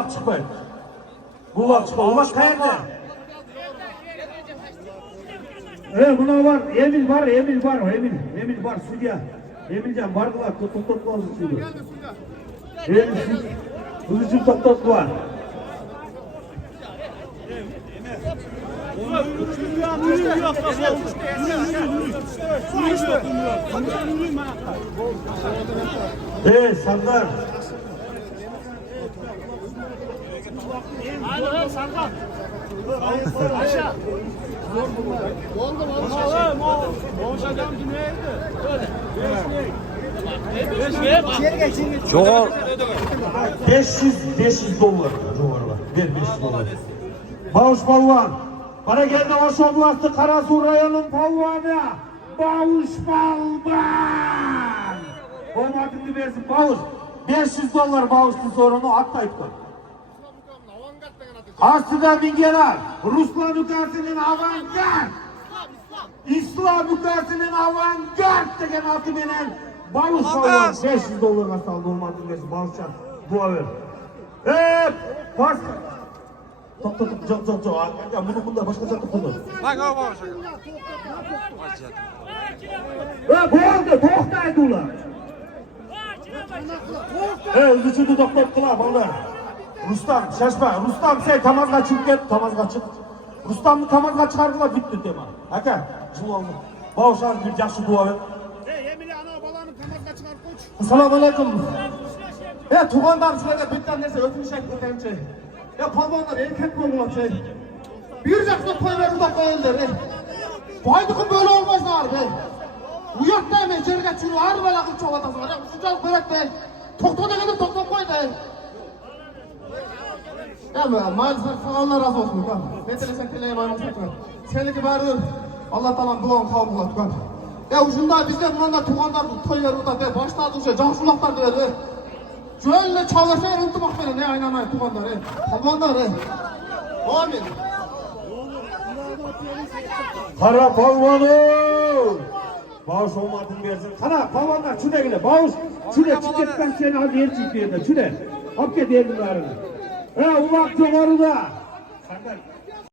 ulak çıkmayın. Ulak çıkma. Ulak kayakta. Buna var. Emil var. Sudya. Emilcan vardılar. Toplattılar Sudya. Emil Kılıcım toplattılar. Sandar. Aşağı. Oldu. Çok 500 dolar. Ver 500 dolar. Bağış Balvan. Bana geldi hoş oblastı Karasu rayonun palvanı. Bağış Balvan. Olmadığını versin Bağış. 500 dolar bağışlı sorunu atlayıp koy. Aslında mingeler. Ruslan ülkesinin avantgard. İslam ülkesinin avantgard degen atı menen Bağış Balvan 500 dolarına saldı olmadığını versin Bağışcan. Dua ver. Pas. Çok. Ya bunu bunda başka sattık bunu. Bu oldu. Toktaydı ulan. Üçüncü doktor kılam onlar. Rustam şaşma. Rustam sen tamazga çık gel. Tamazga çık. Rustam'ı tamazga çıkardılar bitti tema. Haka. Jıl oldu. Bağışlar bir yaxşı dua ver. Emili ana balanı tamazga çıkar koç. Assalamu alaikum. Tuğanlar sizlerle bir tane neyse ötünü şekilde. Ya palvanlar erkek mi olmalı şey? Bir jaksın toyları da koyuldur. Baydıkın böyle olmaz ağır be. Uyat deme, cerge çürü ağır böyle akıl çok atasın. Sıcak börek be. Tokta da gelip tokta koy be. Ya be, maalesef Allah razı olsun. Ne telesen teleye maymun satın. Seneki bari Allah talan duan kavul bulat. Ya ucunda bizde bundan tuğanlar toyları da be. Başladı uca, canşulaklar dire. Şöyle çalışsa ırıntımak beni ne aynanay tuğanlar. Palvanlar. Amin. Kara palvanım. Bağış olmadığını versin. Kana palvanlar şuraya gele. Bağış. Şuraya çiçekten seni al yer çiftliğinde. Şuraya. Hop get yerini varını. Ulak çoğarı da. Sandal.